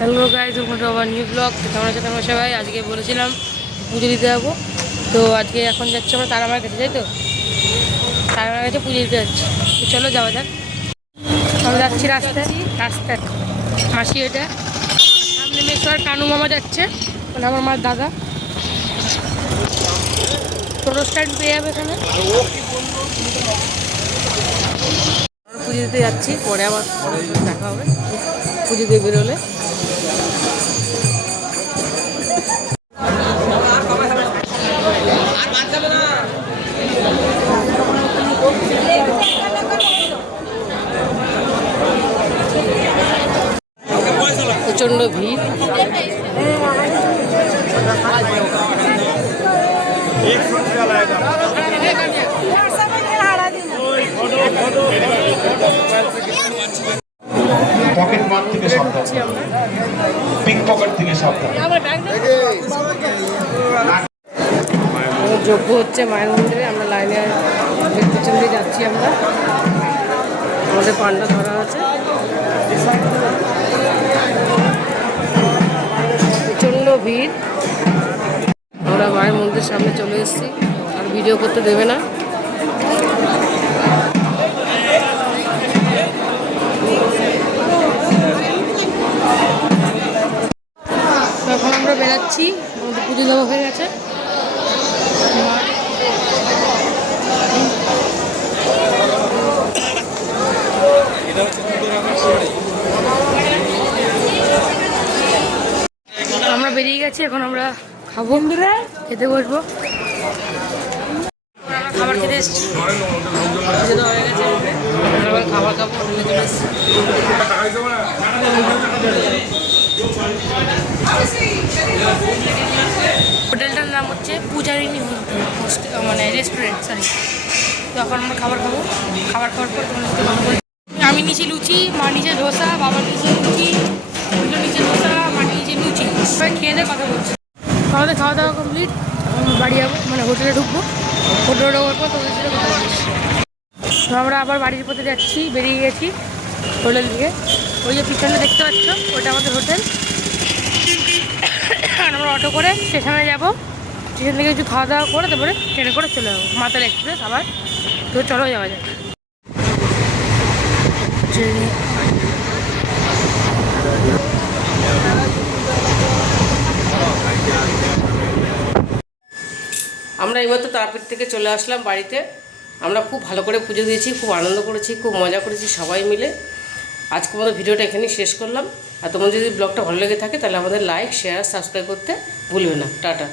Hello guys, welcome to our new blog. কেমন আছো তোমরা সবাই? আজকে বলেছিলাম পুজো দিতে যাবো, তো আজকে এখন যাচ্ছি আমরা তারামার কাছে, তাই তো? তারামার কাছে পুজো দিতে যাচ্ছি, তো চলো যাওয়া যাক। আমরা যাচ্ছি রাস্তায় মাসি এটা সামনে মেশোয়ার কানু মামা যাচ্ছে, মানে আমার মার দাদা। টোটো স্ট্যান্ড পেয়ে যাবে এখানে। পুজো দিতে যাচ্ছি, পরে আবার দেখা হবে পুজো দিয়ে বেরোলে। প্রচণ্ড ভিড়। পকেট মার থেকে সাবধান, পিক পকেট থেকে সাবধান। যজ্ঞ হচ্ছে মায়ের মন্দিরে, আমরা লাইনে পেছন দিয়ে যাচ্ছি। আমরা আমাদের পান্ডা ধরা আছে, প্রচণ্ড ভিড়। আমরা মায়ের মন্দিরের সামনে চলে এসেছি, আর ভিডিও করতে দেবে না। এখন আমরা বেড়াচ্ছি, আমাদের পুজো দেওয়া হয়ে গেছে। আমরা বেরিয়ে গেছি, এখন আমরা খাবো, খেতে বসবো। খাবার খেতে এসেছি, হয়ে গেছে, খাবার খাবো। হোটেলটার নাম হচ্ছে পূজারিনী মানে রেস্টুরেন্ট, সরি। তো এখন আমরা খাবার খাবো, খাবার খাওয়ার পর আমি নিচে লুচি, মা নিচে ধোসা, বাবার নিচে লুচি, নিচে ধোসা, মা নিচে লুচি। সবাই খেয়ে দিয়ে কথা বলছি। আমাদের খাওয়া দাওয়া কমপ্লিট, বাড়ি যাবো, মানে হোটেলে ঢুকবো। হোটেলে ঢোকার পর তোদের সাথে কথা বলছি। তো আমরা আবার বাড়ির পথে যাচ্ছি, বেরিয়ে গেছি হোটেল থেকে। ওই যে পিছনে দেখতে পাচ্ছ, ওটা আমাদের হোটেল। আমরা অটো করে স্টেশনে যাবো, স্টেশন থেকে কিছু খাওয়া দাওয়া করে তারপরে ট্রেনে করে চলে যাবো মাতাল এক্সপ্রেস আবার। তো চলো যাওয়া যাক ট্রেনে। আমরা এইমাত্র তারাপীঠ থেকে চলে আসলাম বাড়িতে। আমরা খুব ভালো করে পুজো দিয়েছি, খুব আনন্দ করেছি, খুব মজা করেছি সবাই মিলে। আজকে আমাদের ভিডিওটা এখানেই শেষ করলাম। আর তোমাদের যদি ব্লগটা ভালো লেগে থাকে তাহলে আমাদের লাইক, শেয়ার, সাবস্ক্রাইব করতে ভুলবে না। টাটা।